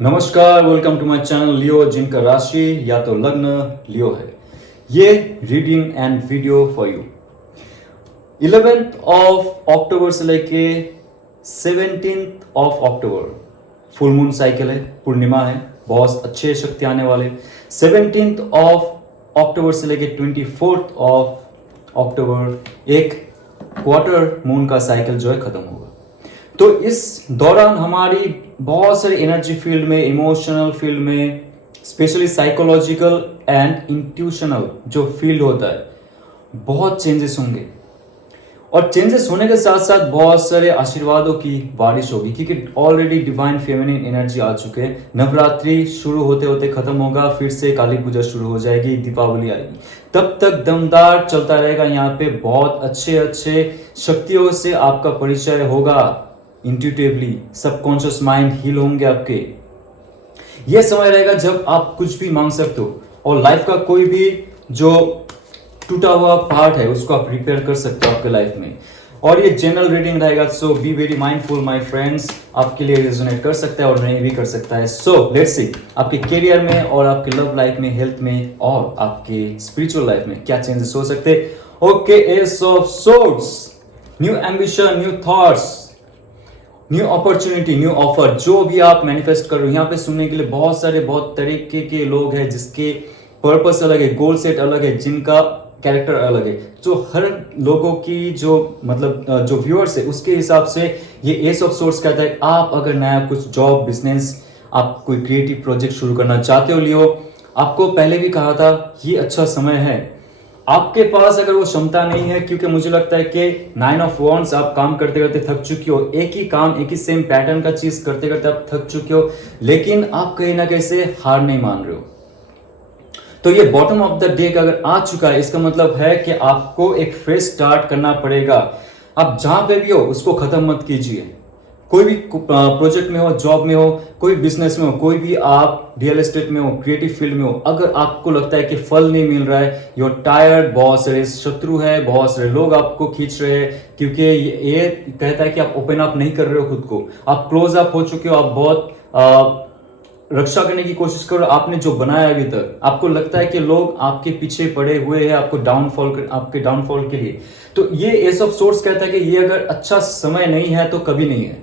नमस्कार, welcome to my channel लियो, जिनका राशि या तो लग्न लियो है। ये reading and video for you 11th of October से लेके 17th of October full moon cycle है, पूर्णिमा है, बहुत अच्छे शक्ति आने वाले। 17th ऑफ अक्टूबर से लेके 24th ऑफ अक्टूबर एक क्वार्टर मून का साइकिल जो है खत्म होगा। तो इस दौरान हमारी बहुत सारे एनर्जी फील्ड में, इमोशनल फील्ड में, स्पेशली साइकोलॉजिकल एंड इंट्यूशनल जो फील्ड होता है, बहुत चेंजेस होंगे। और चेंजेस होने के साथ साथ बहुत सारे आशीर्वादों की बारिश होगी, क्योंकि ऑलरेडी डिवाइन फेमिनिन एनर्जी आ चुके हैं। नवरात्रि शुरू होते होते खत्म होगा, फिर से काली पूजा शुरू हो जाएगी, दीपावली आएगी, तब तक दमदार चलता रहेगा। यहाँ पे बहुत अच्छे अच्छे शक्तियों से आपका परिचय होगा। इंट्यूटिवली सबकॉन्शियस माइंड हील होंगे आपके। यह समय रहेगा जब आप कुछ भी मांग सकते हो और लाइफ का कोई भी जो टूटा हुआ पार्ट है उसको आप रिपेयर कर सकते हो आपके लाइफ में। और ये जनरल रीडिंग रहेगा, so be very mindful my friends. आपके लिए रेजोनेट कर सकता है और नहीं भी कर सकता है। सो लेट्स सी आपके करियर में और आपके लव लाइफ में, हेल्थ में और आपके स्पिरिचुअल लाइफ में क्या चेंजेस हो सकते हैं। Okay, S of swords, new ambition, new thoughts, new opportunity, new offer, जो भी आप मैनिफेस्ट कर रहे हो। यहाँ पे सुनने के लिए बहुत तरीके के लोग हैं जिसके पर्पस अलग है, गोल सेट अलग है, जिनका कैरेक्टर अलग है। जो हर लोगों की जो मतलब जो व्यूअर्स है उसके हिसाब से ये एस ऑफ सोर्स कहता है। आप अगर नया कुछ जॉब, बिजनेस, आप कोई क्रिएटिव प्रोजेक्ट शुरू करना चाहते हो लियो, आपको पहले भी कहा था ये अच्छा समय है। आपके पास अगर वो क्षमता नहीं है, क्योंकि मुझे लगता है कि 9 ऑफ वॉन्ड्स आप काम करते करते थक चुके हो, एक ही काम, एक ही सेम पैटर्न का चीज करते करते आप थक चुके हो, लेकिन आप कहीं ना कहीं से हार नहीं मान रहे हो। तो ये बॉटम ऑफ द डे का अगर आ चुका है, इसका मतलब है कि आपको एक फ्रेश स्टार्ट करना पड़ेगा। आप जहां पे भी हो उसको खत्म मत कीजिए। कोई भी प्रोजेक्ट में हो, जॉब में हो, कोई बिजनेस में हो, कोई भी आप रियल एस्टेट में हो, क्रिएटिव फील्ड में हो, अगर आपको लगता है कि फल नहीं मिल रहा है, यू आर टायर्ड, बहुत सारे शत्रु है, बहुत सारे लोग आपको खींच रहे हैं, क्योंकि ये कहता है कि आप ओपन अप नहीं कर रहे हो खुद को, आप क्लोज अप हो चुके हो, आप बहुत रक्षा करने की कोशिश करो आपने जो बनाया अभी तक। आपको लगता है कि लोग आपके पीछे पड़े हुए हैं आपके डाउनफॉल के लिए। तो ये एस ऑफ सोर्स कहता है कि ये अगर अच्छा समय नहीं है तो कभी नहीं है।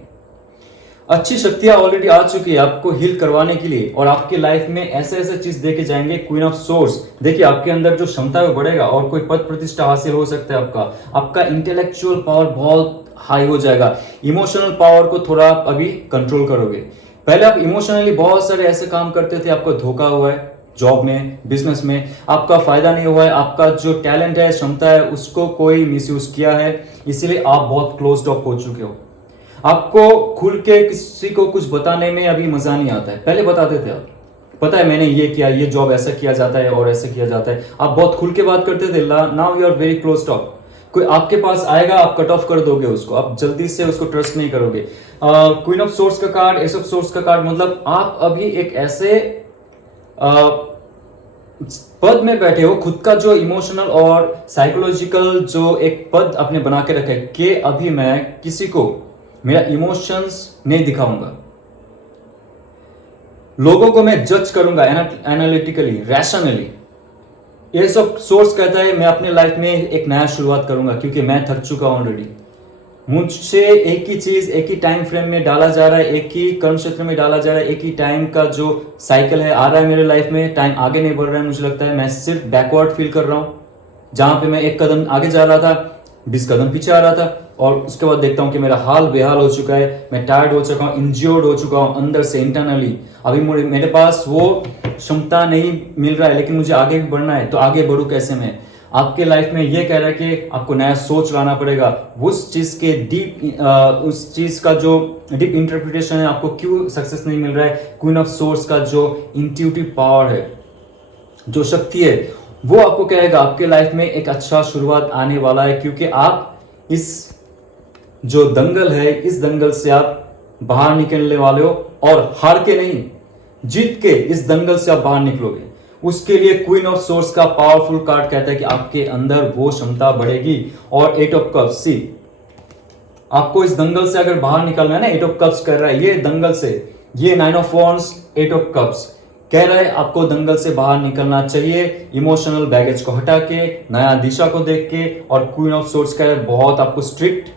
अच्छी शक्तियां ऑलरेडी आ चुकी है आपको हील करवाने के लिए, और आपके लाइफ में ऐसे ऐसे चीज देके जाएंगे। क्वीन ऑफ सोर्स, देखिए आपके अंदर जो क्षमता है वो बढ़ेगा और कोई पद प्रतिष्ठा हासिल हो सकता है आपका इंटेलेक्चुअल पावर बहुत हाई हो जाएगा। इमोशनल पावर को थोड़ा आप अभी कंट्रोल करोगे। पहले आप इमोशनली बहुत सारे ऐसे काम करते थे, आपको धोखा हुआ है, जॉब में, बिजनेस में आपका फायदा नहीं हुआ है, आपका जो टैलेंट है, क्षमता है, उसको कोई मिसयूज किया है, इसीलिए आप बहुत क्लोज्ड अप हो चुके हो। आपको खुल के किसी को कुछ बताने में अभी मजा नहीं आता है। पहले बताते थे आप, पता है मैंने ये किया, ये जॉब ऐसा किया जाता है और ऐसा किया जाता है, आप बहुत खुल के बात करते थे। Now you are very close up. कोई आपके पास आएगा, आप कट ऑफ कर दोगे उसको, आप जल्दी से उसको ट्रस्ट नहीं करोगे। क्वीन ऑफ सोर्स का कार्ड, एस ऑफ सोर्स का कार्ड, मतलब आप अभी एक ऐसे पद में बैठे हो, खुद का जो इमोशनल और साइकोलॉजिकल जो एक पद आपने बना के रखा है कि अभी मैं किसी को मेरा इमोशंस नहीं दिखाऊंगा, लोगों को मैं जज करूंगा एनालिटिकली, रैशनली। ये सब सोर्स कहता है मैं अपने लाइफ में एक नया शुरुआत करूंगा, क्योंकि मैं थक चुका हूं ऑलरेडी। मुझसे एक ही चीज एक ही टाइम फ्रेम में डाला जा रहा है, एक ही कर्म क्षेत्र में डाला जा रहा है, एक ही टाइम का जो साइकिल है आ रहा है मेरे लाइफ में, टाइम आगे नहीं बढ़ रहा है। मुझे लगता है मैं सिर्फ बैकवर्ड फील कर रहा हूं। जहां पे मैं एक कदम आगे जा रहा था, 20 कदम पीछे आ रहा था, और उसके बाद देखता हूं कि मेरा हाल बेहाल हो चुका है, मैं टायर्ड हो चुका हूं, इंज्योर्ड हो चुका हूं अंदर से, इंटरनली। अभी मेरे पास वो क्षमता नहीं मिल रहा है, लेकिन मुझे आगे भी बढ़ना है, तो आगे बढ़ू कैसे मैं। आपके लाइफ में ये कह रहा है कि आपको नया सोच लाना पड़ेगा। उस चीज के उस चीज का जो डीप इंटरप्रिटेशन है, आपको क्यों सक्सेस नहीं मिल रहा है। क्वीन ऑफ सोर्स का जो इंट्यूटिव पावर है, जो शक्ति है, वो आपको कहेगा आपके लाइफ में एक अच्छा शुरुआत आने वाला है, क्योंकि आप इस जो दंगल है, इस दंगल से आप बाहर निकलने वाले हो, और हार के नहीं, जीत के इस दंगल से आप बाहर निकलोगे। उसके लिए क्वीन ऑफ सोर्स का पावरफुल कार्ड कहता है कि आपके अंदर वो क्षमता बढ़ेगी। और 8 ऑफ कप्स, सी आपको इस दंगल से अगर बाहर निकलना है ना, 8 ऑफ कप्स कर रहा है ये दंगल से, ये 9 ऑफ वॉन्ड्स, 8 ऑफ कप्स कह रहा है आपको दंगल से बाहर निकलना चाहिए, इमोशनल बैगेज को हटा के, नया दिशा को देख के। और क्वीन ऑफ सोर्ड्स कह रहा है बहुत आपको स्ट्रिक्ट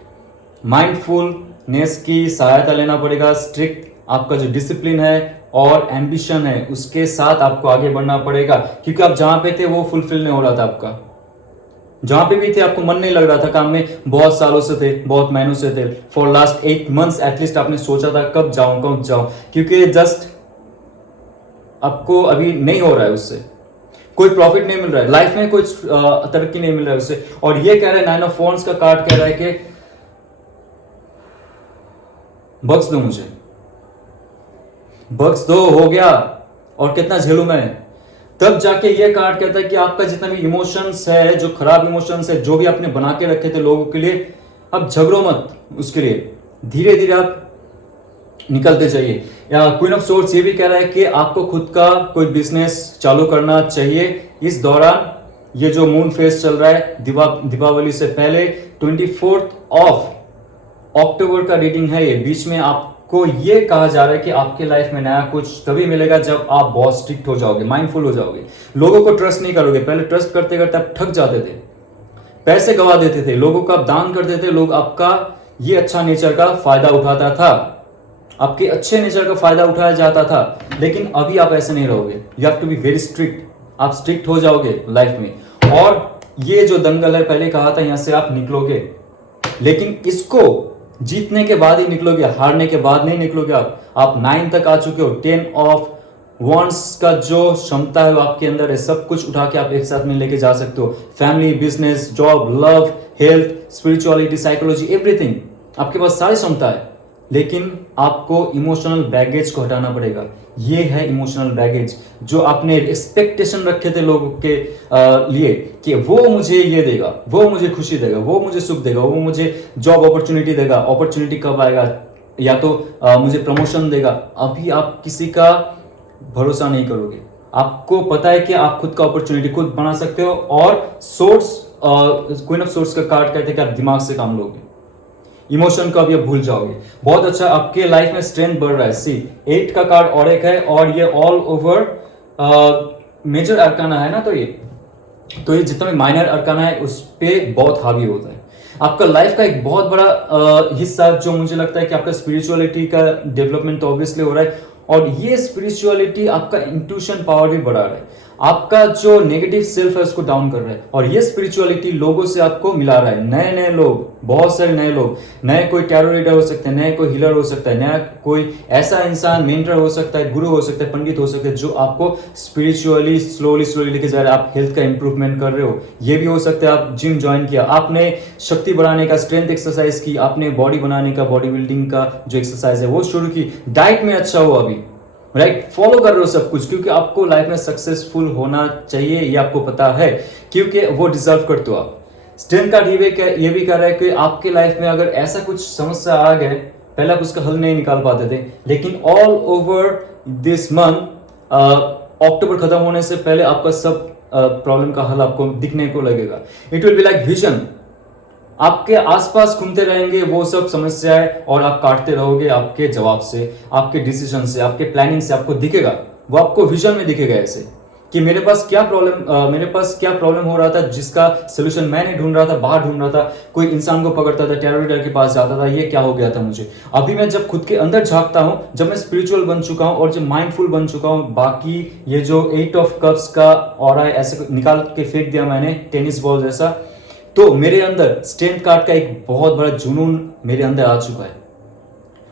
माइंडफुलनेस की सहायता लेना पड़ेगा, स्ट्रिक्ट आपका जो डिसिप्लिन है और एम्बिशन है उसके साथ आपको आगे बढ़ना पड़ेगा, क्योंकि आप जहां पे थे वो फुलफिल नहीं हो रहा था आपका। जहां पे भी थे आपको मन नहीं लग रहा था काम में, बहुत सालों से थे, बहुत महीनों से थे, फॉर लास्ट 8 मंथ्स एटलीस्ट आपने सोचा था कब जाऊं, क्योंकि जस्ट आपको अभी नहीं हो रहा है, उससे कोई प्रॉफिट नहीं मिल रहा है, लाइफ में कोई तरक्की नहीं मिल रहा है उससे। और ये कह रहा है 9 ऑफ वॉन्ड्स का कार्ड कह रहा है कि बख्श दो मुझे, बख्श दो, हो गया और कितना झेलूं मैं। तब जाके ये कार्ड कहता है कि आपका जितना भी इमोशंस है, जो खराब इमोशंस है, जो भी आपने बना के रखे थे लोगों के लिए, अब झगड़ो मत उसके लिए, धीरे धीरे आप निकलते जाइए। या क्वीन ऑफ सोर्ड्स ये भी कह रहा है कि आपको खुद का कोई बिजनेस चालू करना चाहिए इस दौरान। ये जो मून फेस चल रहा है दीपावली से पहले 24 अक्टूबर का रीडिंग है ये, बीच में आपको ये कहा जा रहा है कि आपके लाइफ में नया कुछ तभी मिलेगा जब आप बहुत स्ट्रिक्ट हो जाओगे, माइंडफुल हो जाओगे, लोगों को ट्रस्ट नहीं करोगे। पहले ट्रस्ट करते करते आप थक जाते थे, पैसे गवा देते थे, लोगों का आप दान कर देते, लोग आपका ये अच्छा नेचर का फायदा उठाता था, आपके अच्छे नेचर का फायदा उठाया जाता था। लेकिन अभी आप ऐसे नहीं रहोगे, you have to be very strict, आप स्ट्रिक्ट हो जाओगे लाइफ में। और ये जो दंगल है, पहले कहा था यहां से आप निकलोगे, लेकिन इसको जीतने के बाद ही निकलोगे, हारने के बाद नहीं निकलोगे। आप 9 तक आ चुके हो, 10 ऑफ वॉन्ड्स का जो क्षमता है वो आपके अंदर है, सब कुछ उठा के आप एक साथ में लेके जा सकते हो, family, business, job, love, health, spirituality, psychology, everything आपके पास सारी क्षमता है। लेकिन आपको इमोशनल बैगेज को हटाना पड़ेगा। ये है इमोशनल बैगेज जो आपने एक्सपेक्टेशन रखे थे लोगों के लिए कि वो मुझे ये देगा, वो मुझे खुशी देगा, वो मुझे सुख देगा, वो मुझे जॉब अपॉर्चुनिटी देगा। अपॉर्चुनिटी कब आएगा? या तो मुझे प्रमोशन देगा। अभी आप किसी का भरोसा नहीं करोगे, आपको पता है कि आप खुद का अपॉर्चुनिटी खुद बना सकते हो। और सोर्स, क्वीन ऑफ सोर्स का कार्ड कहते हैं कि आप दिमाग से काम लोगे, इमोशन को अब ये भूल जाओगे। बहुत अच्छा, आपके लाइफ में स्ट्रेंथ बढ़ रहा है। सी 8 का कार्ड और एक है, और ये ऑल ओवर मेजर अरकाना है ना, तो ये जितना भी माइनर अरकाना है उस पे बहुत हावी होता है। आपका लाइफ का एक बहुत बड़ा हिस्सा जो मुझे लगता है कि आपका स्पिरिचुअलिटी का डेवलपमेंट तो ऑब्वियसली हो रहा है, और ये स्पिरिचुअलिटी आपका इंट्यूशन पावर भी बढ़ा रहा है, आपका जो नेगेटिव सेल्फ है उसको डाउन कर रहा है। और ये स्पिरिचुअलिटी लोगों से आपको मिला रहा है, नए नए लोग, बहुत सारे नए लोग, नए कोई टैरो रीडर हो सकते हैं, नए कोई हीलर हो सकता है, नया कोई ऐसा इंसान मेंटर हो सकता है, गुरु हो सकता है, पंडित हो सकता है, जो आपको स्पिरिचुअली स्लोली लेके जा रहे हैं। आप हेल्थ का इंप्रूवमेंट कर रहे हो, ये भी हो सकता है आप जिम ज्वाइन किया, आपने शक्ति बढ़ाने का स्ट्रेंथ एक्सरसाइज की, आपने बॉडी बनाने का, बॉडी बिल्डिंग का जो एक्सरसाइज है वो शुरू की, डाइट में अच्छा हो अभी, राइट, फॉलो कर रहे हो सब कुछ, क्योंकि आपको लाइफ में सक्सेसफुल होना चाहिए, ये आपको पता है, क्योंकि वो डिजर्व करते हो आप। स्ट्रेंथ कार्ड ये भी कह रहा है कि आपके लाइफ में अगर ऐसा कुछ समस्या आ गए, पहले आप उसका हल नहीं निकाल पाते थे, लेकिन ऑल ओवर दिस मंथ, अक्टूबर खत्म होने से पहले आपका सब प्रॉब्लम का हल आपको दिखने को लगेगा। It will be like vision, आपके आसपास घूमते रहेंगे वो सब समस्याएं, और आप काटते रहोगे आपके जवाब से, आपके डिसीजन से, आपके प्लानिंग से। आपको दिखेगा, वो आपको विजन में दिखेगा ऐसे कि मेरे पास क्या प्रॉब्लम हो रहा था, जिसका सोल्यूशन मैं नहीं ढूंढ रहा था, बाहर ढूंढ रहा था, कोई इंसान को पकड़ता था, टैरो रीडर के पास जाता था, ये क्या हो गया था मुझे। अभी मैं जब खुद के अंदर झांकता हूं, जब मैं स्पिरिचुअल बन चुका हूं और जब माइंडफुल बन चुका हूं, बाकी ये जो 8 ऑफ कप्स का ऑरा है ऐसे निकाल के फेंक दिया मैंने टेनिस बॉल जैसा, तो मेरे अंदर स्ट्रेंथ कार्ड का एक बहुत बड़ा जुनून मेरे अंदर आ चुका है।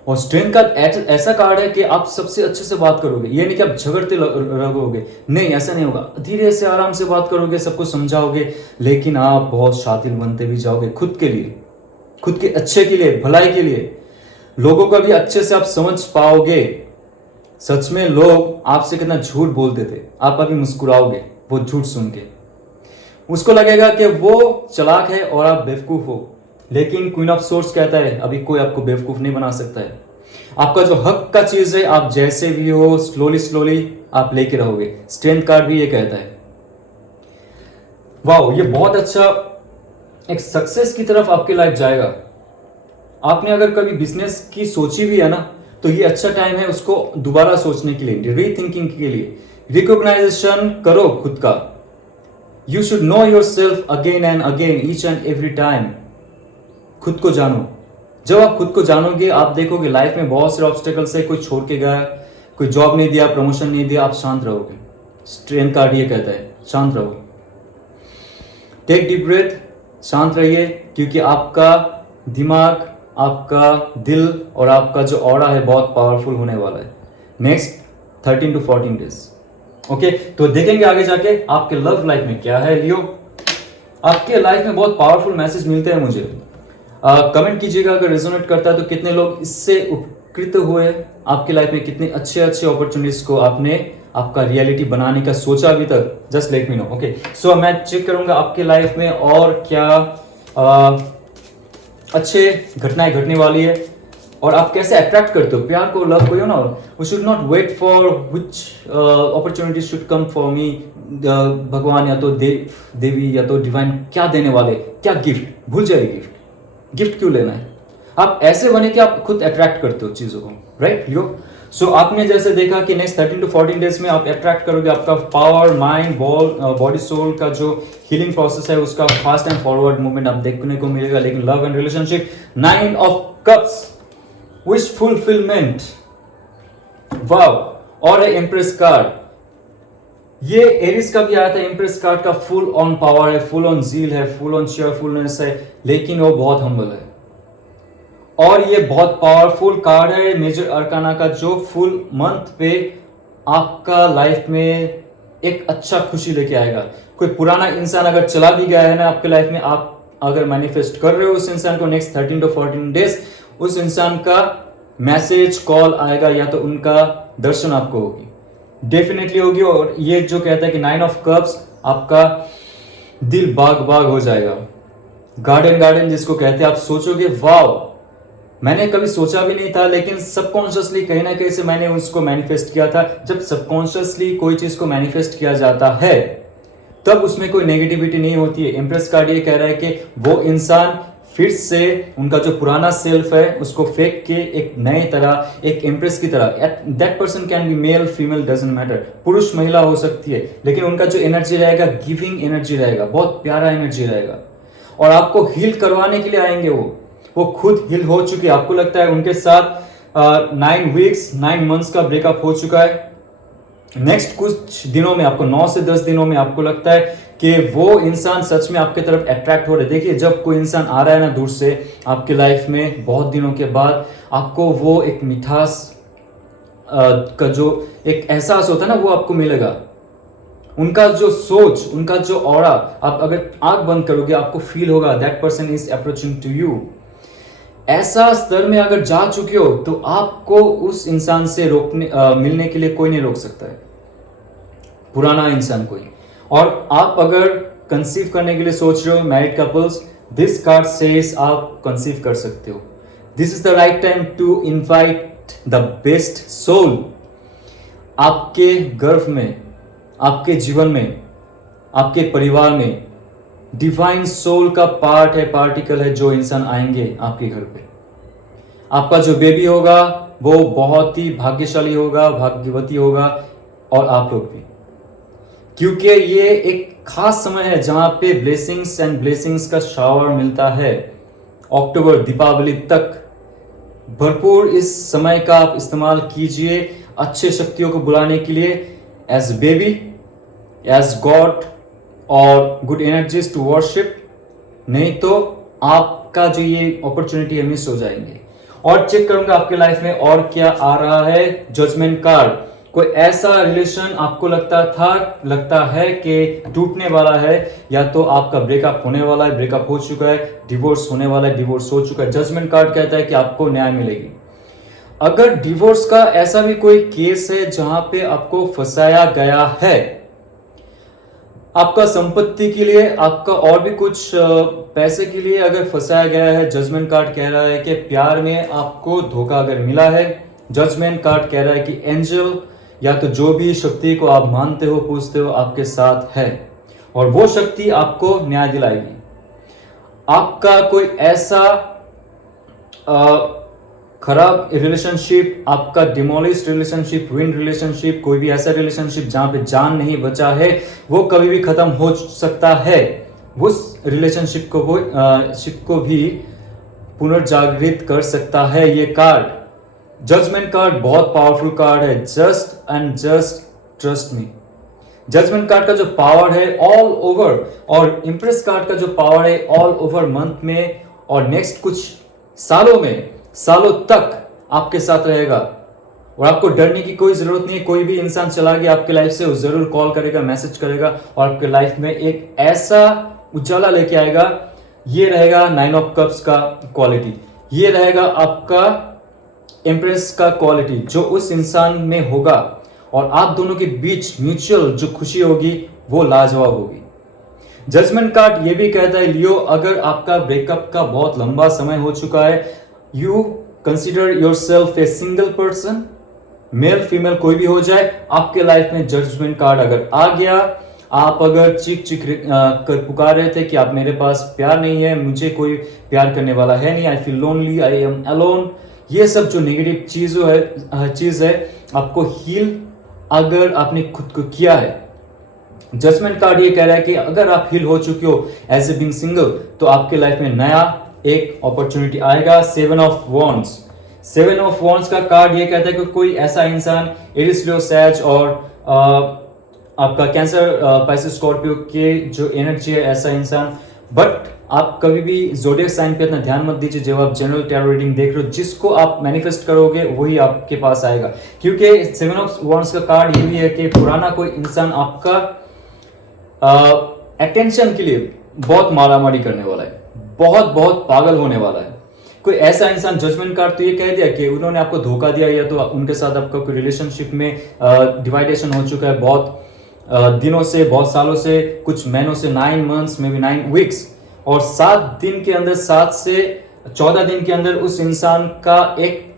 और स्ट्रेंथ कार्ड ऐसा कार्ड है कि आप सबसे अच्छे से बात करोगे, ये नहीं कि आप झगड़ते रहोगे, नहीं, ऐसा नहीं होगा। धीरे से आराम से बात करोगे, सबको समझाओगे, लेकिन आप बहुत शातिर बनते भी जाओगे खुद के लिए, खुद के अच्छे के लिए, भलाई के लिए। लोगों को भी अच्छे से आप समझ पाओगे। सच में लोग आपसे कितना झूठ बोलते थे, आप अभी मुस्कुराओगे वो झूठ सुन के। उसको लगेगा कि वो चालाक है और आप बेवकूफ हो, लेकिन क्वीन ऑफ सोर्ड्स कहता है अभी कोई आपको बेवकूफ नहीं बना सकता है। आपका जो हक का चीज है, आप जैसे भी हो स्लोली आप लेके रहोगे। स्ट्रेंथ कार्ड भी ये कहता है। वाओ, ये बहुत अच्छा एक सक्सेस की तरफ आपकी लाइफ जाएगा। आपने अगर कभी बिजनेस की सोची भी है ना, तो ये अच्छा टाइम है उसको दोबारा सोचने के लिए, रीथिंकिंग के लिए। रिकॉग्नाइजेशन करो खुद का। You should know your self again and again, each and every time. खुद को जानो। जब आप खुद को जानोगे, आप देखोगे लाइफ में बहुत से ऑब्स्टेकल्स है, कोई छोड़ के गया, कोई जॉब नहीं दिया, प्रमोशन नहीं दिया, आप शांत रहोगे। स्ट्रेन कार्ड ये कहता है शांत रहो। टेक डीप ब्रेथ, शांत रहिए, क्योंकि आपका दिमाग, आपका दिल और आपका जो ऑरा है बहुत पावरफुल होने वाला है नेक्स्ट 13 to 14 डेज। ओके, तो देखेंगे आगे जाके आपके लव लाइफ में क्या है। लियो, आपके लाइफ में बहुत पावरफुल मैसेज मिलते हैं मुझे। कमेंट कीजिएगा अगर रेजोनेट करता है तो कितने लोग इससे उपकृत हुए, आपकी लाइफ में कितने अच्छे अच्छे अपॉर्चुनिटीज को आपने आपका रियलिटी बनाने का सोचा अभी तक। Just let me know. Okay, so मैं चेक करूंगा आपके लाइफ में और क्या अच्छे घटनाएं घटने वाली है और आप कैसे अट्रैक्ट करते हो प्यार को, लव को। You know, we should not wait for which opportunity should come for me. भगवान या तो देवी या तो डिवाइन क्या देने वाले, क्या गिफ्ट, भूल जाइए गिफ्ट। गिफ्ट क्यों लेना है? आप ऐसे बने कि आप खुद अट्रैक्ट करते हो चीजों को, राइट लियो। सो आपने जैसे देखा कि नेक्स्ट 13 to 14 डेज में आप अट्रैक्ट करोगे, आपका पावर, माइंड, बॉडी, सोल का जो हीलिंग प्रोसेस है उसका फास्ट एंड फॉरवर्ड मूवमेंट आप देखने को मिलेगा। लेकिन love and relationship, 9 of Cups, wish fulfilment, wow, और है एम्प्रेस कार्ड। ये एरिस का भी आया था। एम्प्रेस कार्ड का फुल ऑन पावर है, फुल ऑन जील है, फुल ऑन चेयरफुलनेस है, लेकिन वो बहुत हम्बल है और ये बहुत पावरफुल कार्ड है मेजर अरकाना का, जो फुल मंथ पे आपका लाइफ में एक अच्छा खुशी लेके आएगा। कोई पुराना इंसान अगर चला भी गया है ना आपके लाइफ में, आप अगर मैनिफेस्ट कर रहे हो उस इंसान को, नेक्स्ट 13 to 14 डेज उस इंसान का मैसेज, कॉल आएगा या तो उनका दर्शन आपको होगी, डेफिनेटली होगी। और ये जो कहता है कि 9 of Cups, आपका दिल बाग बाग हो जाएगा। गार्डन गार्डन जिसको कहते हैं, आप सोचोगे वाव, मैंने कभी सोचा भी नहीं था, लेकिन सबकॉन्शियसली कहीं ना कहीं से मैंने उसको मैनिफेस्ट किया था। जब सबकॉन्शियसली कोई चीज को मैनिफेस्ट किया जाता है तब उसमें कोई नेगेटिविटी नहीं होती है। इंप्रेस कार्ड ये कह रहा है कि वो इंसान फिर से उनका जो पुराना सेल्फ है उसको फेंक के एक नए तरह, एक इंप्रेस की तरह, that person can be male female doesn't matter, पुरुष महिला हो सकती है, लेकिन उनका जो एनर्जी रहेगा गिविंग एनर्जी रहेगा, बहुत प्यारा एनर्जी रहेगा और आपको हील करवाने के लिए आएंगे। वो खुद हील हो चुकी है। आपको लगता है उनके साथ 9 वीक्स 9 मंथ्स का ब्रेकअप हो चुका है। नेक्स्ट कुछ दिनों में, आपको 9 से 10 दिनों में आपको लगता है कि वो इंसान सच में आपके तरफ अट्रैक्ट हो रहे। देखिए, जब कोई इंसान आ रहा है ना दूर से आपके लाइफ में बहुत दिनों के बाद, आपको वो एक मिठास का जो एक एहसास होता है ना, वो आपको मिलेगा। उनका जो सोच, उनका जो ऑरा, आप अगर आंख बंद करोगे आपको फील होगा that person is approaching to you. ऐसा स्तर में अगर जा चुके हो तो आपको उस इंसान से मिलने के लिए कोई नहीं रोक सकता है, पुराना इंसान कोई। और आप अगर कंसीव करने के लिए सोच रहे हो, married couples, this card says आप कंसीव कर सकते हो। This is the right time to invite the best soul. आपके गर्भ में, आपके जीवन में, आपके परिवार में डिवाइन सोल का पार्ट है, पार्टिकल है, जो इंसान आएंगे आपके घर पे। आपका जो बेबी होगा वो बहुत ही भाग्यशाली होगा, भाग्यवती होगा, और आप लोग भी, क्योंकि ये एक खास समय है जहां पे ब्लेसिंग्स एंड ब्लेसिंग्स का शावर मिलता है। अक्टूबर, दीपावली तक भरपूर इस समय का आप इस्तेमाल कीजिए अच्छे शक्तियों को बुलाने के लिए, एज बेबी, एज गॉड और गुड एनर्जीज टू वर्शिप। नहीं तो आपका जो ये अपॉर्चुनिटी है मिस हो जाएंगे। और चेक करूंगा आपके लाइफ में और क्या आ रहा है। जजमेंट कार्ड, कोई ऐसा रिलेशन आपको लगता है कि टूटने वाला है, या तो आपका ब्रेकअप होने वाला है, ब्रेकअप हो चुका है, डिवोर्स होने वाला है, डिवोर्स हो चुका है। जजमेंट कार्ड कहता है कि आपको न्याय मिलेगी। अगर डिवोर्स का ऐसा भी कोई केस है जहां पे आपको फंसाया गया है, आपका संपत्ति के लिए, आपका और भी कुछ पैसे के लिए अगर फंसाया गया है, जजमेंट कार्ड कह रहा है कि प्यार में आपको धोखा अगर मिला है, जजमेंट कार्ड कह रहा है कि एंजल या तो जो भी शक्ति को आप मानते हो, पूजते हो, आपके साथ है और वो शक्ति आपको न्याय दिलाएगी। आपका कोई ऐसा खराब रिलेशनशिप, आपका डिमोलिश्ड रिलेशनशिप, विंड रिलेशनशिप, कोई भी ऐसा रिलेशनशिप जहां पे जान नहीं बचा है, वो कभी भी खत्म हो सकता है। उस रिलेशनशिप को भी पुनर्जागृत कर सकता है ये कार्ड। जजमेंट कार्ड बहुत पावरफुल कार्ड है। Just and just trust me. Judgment card का जो पावर है ऑल ओवर, और इंप्रेस कार्ड का जो पावर है ऑल ओवर मंथ में और नेक्स्ट कुछ सालों में, सालों तक आपके साथ रहेगा। और आपको डरने की कोई जरूरत नहीं है। कोई भी इंसान चला गया आपके लाइफ से, वो जरूर कॉल करेगा, मैसेज करेगा और आपके लाइफ में एक ऐसा उजाला लेके आएगा। ये रहेगा 9 ऑफ कप्स का क्वालिटी, ये रहेगा आपका इंप्रेस का क्वालिटी जो उस इंसान में होगा, और आप दोनों के बीच म्यूचुअल जो खुशी होगी वो लाजवाब होगी। जजमेंट कार्ड ये भी कहता है लियो, अगर आपका ब्रेकअप का बहुत लंबा समय हो चुका है, you consider your self a single person, male female कोई भी हो जाए, आपके लाइफ में जजमेंट कार्ड अगर आ गया, आप अगर चीख चीख कर पुकार रहे थे कि आप मेरे पास प्यार नहीं है, मुझे कोई प्यार करने वाला है नहीं, I feel lonely, I am alone, ये सब जो नेगेटिव चीज है आपको हील अगर आपने खुद को किया है। जजमेंट कार्ड ये कह रहा है कि अगर आप हील हो चुके हो एज ए बीइंग सिंगल, तो आपके लाइफ में नया एक अपॉर्चुनिटी आएगा। 7 ऑफ वॉन्ड्स, 7 ऑफ वॉन्ड्स का कार्ड ये कहता है कि कोई ऐसा इंसान, एरिस लियो सैज और आपका कैंसर पाइसेस स्कॉर्पियो के जो एनर्जी है, ऐसा इंसान, बट आप कभी भी ज़ोडिएक साइन पे इतना ध्यान मत दीजिए। जब आप जनरल टैरो रीडिंग देख रहे हो, जिसको आप मैनिफेस्ट करोगे वही आपके पास आएगा, क्योंकि 7 ऑफ वॉन्ड्स का कार्ड ये भी है कि पुराना कोई इंसान आपका अटेंशन के लिए बहुत मारामारी करने वाला है, बहुत बहुत पागल होने वाला है। कोई ऐसा इंसान, जजमेंट कार्ड तो ये कह दिया कि उन्होंने आपको धोखा दिया, या तो उनके साथ आपका कोई रिलेशनशिप में डिवाइडेशन हो चुका है बहुत दिनों से, बहुत सालों से, कुछ महीनों से, 9 मंथ्स में भी 9 वीक्स, और 7 दिन के अंदर, 7 से 14 दिन के अंदर उस इंसान का एक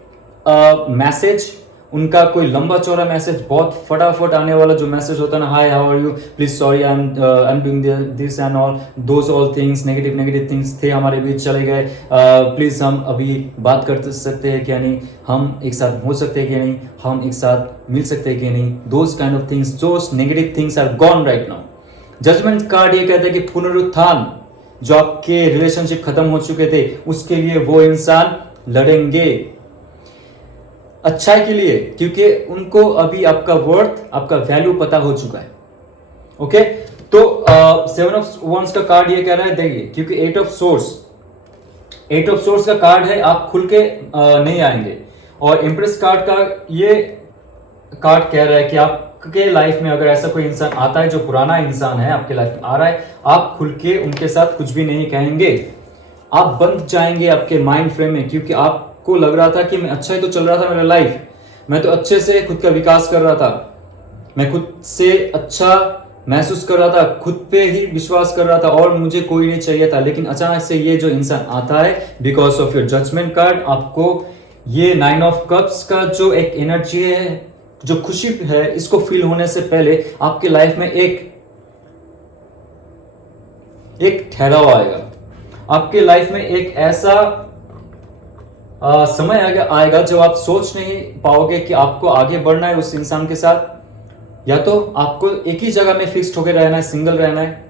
मैसेज, उनका कोई लंबा चौड़ा मैसेज, बहुत फटाफट आने वाला जो मैसेज होता है ना, hi how are you, please sorry I am doing this and all, those all things, negative things थे हमारे बीच, चले गए, प्लीज हम अभी बात कर सकते हैं क्या नहीं, हम एक साथ हो सकते हैं क्या नहीं, हम एक साथ मिल सकते हैं क्या नहीं, those kind of things, those negative things are gone right now. Judgment card ये कहता है कि पुनरुत्थान, जो आपके रिलेशनशिप खत्म हो चुके थे उसके लिए वो इंसान लड़ेंगे अच्छाई के लिए, क्योंकि उनको अभी आपका वर्थ, आपका वैल्यू पता हो चुका है। ओके, तो 7 ऑफ वॉन्ड्स का कार्ड ये कह रहा है, देखिए, क्योंकि 8 ऑफ सोर्स का कार्ड है, आप खुल के नहीं आएंगे, और इंप्रेस कार्ड का ये कार्ड कह रहा है कि आपके लाइफ में अगर ऐसा कोई इंसान आता है जो पुराना इंसान है आपके लाइफ में आ रहा है, आप खुल के उनके साथ कुछ भी नहीं कहेंगे, आप बंध जाएंगे आपके माइंड फ्रेम में, क्योंकि आपको लग रहा था कि मैं अच्छा ही तो चल रहा था मेरा लाइफ, मैं तो अच्छे से खुद का विकास कर रहा था, मैं खुद से अच्छा महसूस कर रहा था, खुद पे ही विश्वास कर रहा था और मुझे कोई नहीं चाहिए था, लेकिन अचानक से ये जो इंसान आता है because of your judgment card, आपको ये 9 ऑफ कप्स का जो एक एनर्जी है, जो खुशी है, इसको फील होने से पहले आपके लाइफ में एक ठहराव आएगा, आपके लाइफ में एक ऐसा समय आएगा जब आप सोच नहीं पाओगे कि आपको आगे बढ़ना है उस इंसान के साथ, या तो आपको एक ही जगह में फिक्स्ड होकर रहना है, सिंगल रहना है,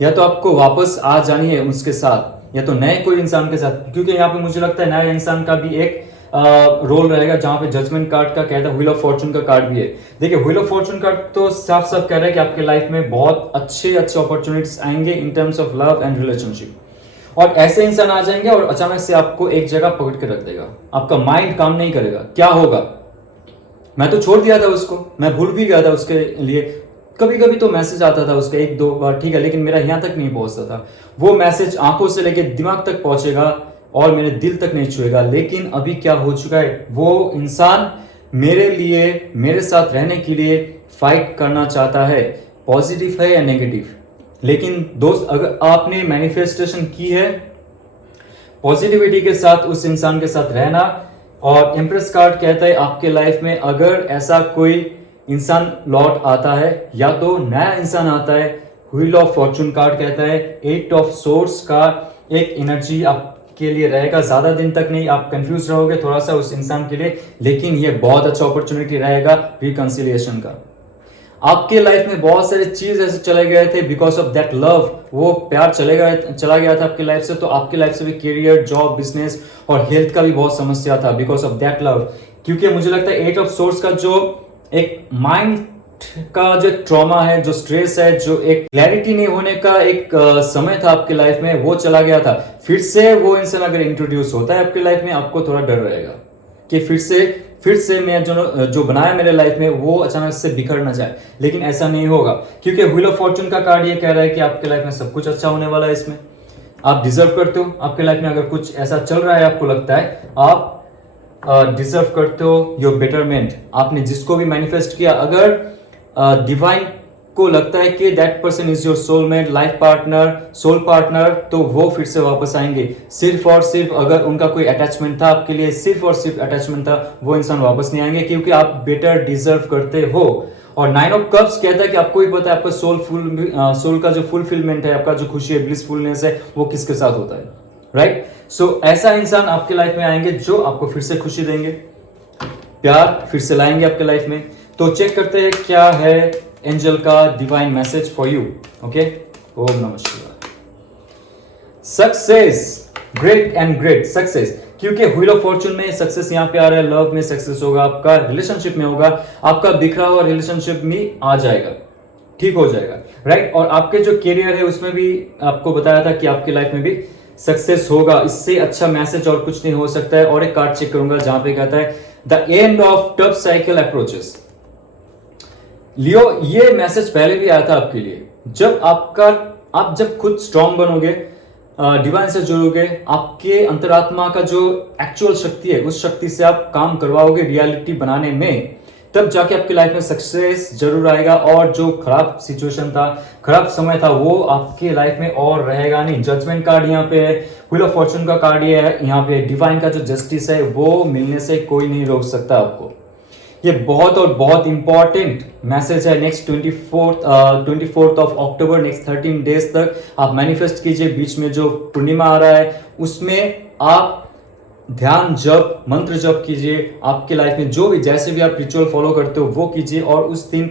या तो आपको वापस आ जानी है उसके साथ, या तो नए कोई इंसान के साथ, क्योंकि यहाँ पे मुझे लगता है नए इंसान का भी एक रोल रहेगा, जहां पे जजमेंट कार्ड का कहता है, व्हील ऑफ फॉर्चून का कार्ड भी है। देखिए, व्हील ऑफ फॉर्चून कार्ड तो साफ साफ कह रहा है कि आपके लाइफ में बहुत अच्छे अपॉर्चुनिटीज आएंगे in terms of love and relationship, और ऐसे इंसान आ जाएंगे और अचानक से आपको एक जगह पकड़ के रख देगा, आपका माइंड काम नहीं करेगा, क्या होगा, मैं तो छोड़ दिया था उसको, मैं भूल भी गया था उसके लिए, कभी कभी तो मैसेज आता था उसका 1-2 बार, ठीक है, लेकिन मेरा यहाँ तक नहीं पहुंचता था, वो मैसेज आंखों से लेके दिमाग तक पहुंचेगा और मेरे दिल तक नहीं छुएगा। लेकिन अभी क्या हो चुका है, वो इंसान मेरे लिए, मेरे साथ रहने के लिए फाइट करना चाहता है, पॉजिटिव है या नेगेटिव। लेकिन दोस्त, अगर आपने मैनिफेस्टेशन की है पॉजिटिविटी के साथ उस इंसान के साथ रहना, और एम्प्रेस कार्ड कहता है आपके लाइफ में अगर ऐसा कोई इंसान लौट आता है या तो नया इंसान आता है, व्हील ऑफ फॉर्चून कार्ड कहता है 8 ऑफ सोर्स का एक एनर्जी आप के लिए रहेगा, ज्यादा दिन तक नहीं, आप कंफ्यूज रहोगे थोड़ा सा उस इंसान के लिए, लेकिन ये बहुत अच्छा अपॉर्चुनिटी रहेगा रिकंसिलिएशन का। आपके लाइफ में बहुत सारे चीज ऐसे चले गए थे बिकॉज ऑफ दैट लव, वो प्यार चला गया था आपकी लाइफ से, तो आपकी लाइफ से भी करियर, जॉब, बिजनेस और हेल्थ का भी बहुत समस्या था बिकॉज ऑफ दैट लव। क्योंकि मुझे लगता है 8 ऑफ सोर्स का जो एक माइंड का जो ट्रॉमा है, जो स्ट्रेस है, जो एक क्लैरिटी नहीं होने का एक समय था आपकी लाइफ में, वो चला गया था। फिर से वो इंसान अगर इंट्रोड्यूस होता है आपकी लाइफ में, आपको थोड़ा डर रहेगा कि फिर से मैं जो बनाया मेरे लाइफ में वो अचानक से बिखर ना जाए, लेकिन ऐसा नहीं होगा क्योंकि व्हील ऑफ फॉर्चून का कार्ड ये कह रहा है कि आपके लाइफ में सब कुछ अच्छा होने वाला है। इसमें आप डिजर्व करते हो, आपके लाइफ में अगर कुछ ऐसा चल रहा है आपको लगता है आप डिजर्व करते हो योर बेटरमेंट। आपने जिसको भी मैनिफेस्ट किया, अगर डिवाइन को लगता है कि that person is your soulmate, life partner, soul partner, तो वो फिर से वापस आएंगे। सिर्फ और सिर्फ अगर उनका कोई अटैचमेंट था आपके लिए, सिर्फ और सिर्फ अटैचमेंट था, वो इंसान वापस नहीं आएंगे क्योंकि आप बेटर डिजर्व करते हो। और 9 ऑफ कप्स कहता है कि आपको ही पता है आपका सोल का जो फुलफिलमेंट है, आपका जो खुशी है, ब्लिसफुलनेस है, वो किसके साथ होता है, राइट? सो ऐसा इंसान आपके लाइफ में आएंगे जो आपको फिर से खुशी देंगे, प्यार फिर से लाएंगे आपके लाइफ में। तो चेक करते हैं क्या है एंजल का divine message for you. Okay, ओम नमः शिवाय। Success, great and great success, क्योंकि व्हील ऑफ फॉर्चून में सक्सेस यहाँ पे आ रहा है। लव में सक्सेस होगा, आपका रिलेशनशिप में होगा, आपका बिखरा हुआ रिलेशनशिप में आ जाएगा, ठीक हो जाएगा, राइट? और आपके जो करियर है उसमें भी आपको बताया था कि आपकी लाइफ में भी सक्सेस होगा। इससे अच्छा मैसेज और कुछ नहीं हो सकता है। और एक कार्ड चेक करूंगा जहां पे कहता है the end of tough cycle approaches. Leo, ये मैसेज पहले भी आया था आपके लिए। आप जब खुद स्ट्रांग बनोगे, डिवाइन से जुड़ोगे, आपके अंतरात्मा का जो एक्चुअल शक्ति है उस शक्ति से आप काम करवाओगे रियलिटी बनाने में, तब जाके आपकी लाइफ में सक्सेस जरूर आएगा। और जो खराब सिचुएशन था, खराब समय था, वो आपके लाइफ में और रहेगा नहीं। जजमेंट कार्ड यहाँ पे है, व्हील ऑफ फॉर्चून का कार्ड ये है, यहाँ पे डिवाइन का जो जस्टिस है वो मिलने से कोई नहीं रोक सकता आपको। ये बहुत और बहुत इंपॉर्टेंट मैसेज है। Next 24th of October, next 13 days तक आप मैनिफेस्ट कीजिए। बीच में जो पूर्णिमा आ रहा है उसमें आप ध्यान जप, मंत्र जप कीजिए। आपके लाइफ में जो भी जैसे भी आप रिचुअल फॉलो करते हो वो कीजिए, और उस दिन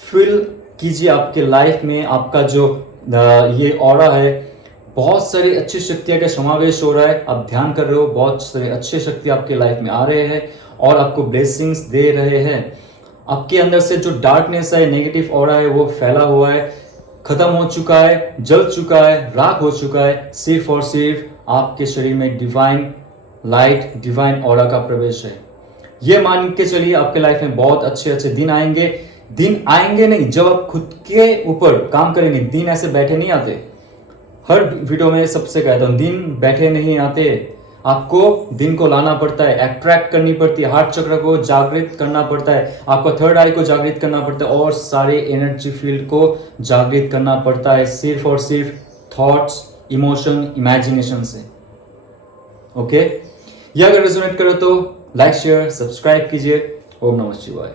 फील कीजिए आपके लाइफ में आपका जो ये ऑरा है, बहुत सारी अच्छी शक्तियां का समावेश हो रहा है। आप ध्यान कर रहे हो, बहुत सारे अच्छे शक्ति आपके लाइफ में आ रहे हैं और आपको ब्लेसिंग्स दे रहे हैं। आपके अंदर से जो डार्कनेस है, नेगेटिव ऑरा है, वो फैला हुआ है, खत्म हो चुका है, जल चुका है, राख हो चुका है। सिर्फ और सिर्फ आपके शरीर में डिवाइन लाइट, डिवाइन ऑरा का प्रवेश है। ये मान के चलिए आपके लाइफ में बहुत अच्छे अच्छे दिन आएंगे। दिन आएंगे नहीं, जब आप खुद के ऊपर काम करेंगे। दिन ऐसे बैठे नहीं आते। हर वीडियो में सबसे कहता हूं, दिन बैठे नहीं आते। आपको दिन को लाना पड़ता है, अट्रैक्ट करनी पड़ती है, हार्ट चक्र को जागृत करना पड़ता है, आपका थर्ड आई को जागृत करना पड़ता है, और सारे एनर्जी फील्ड को जागृत करना पड़ता है, सिर्फ और सिर्फ थॉट्स, इमोशन, इमेजिनेशन से। ओके, ये अगर रेजोनेट करे तो लाइक, शेयर, सब्सक्राइब कीजिए। ओम नमः शिवाय।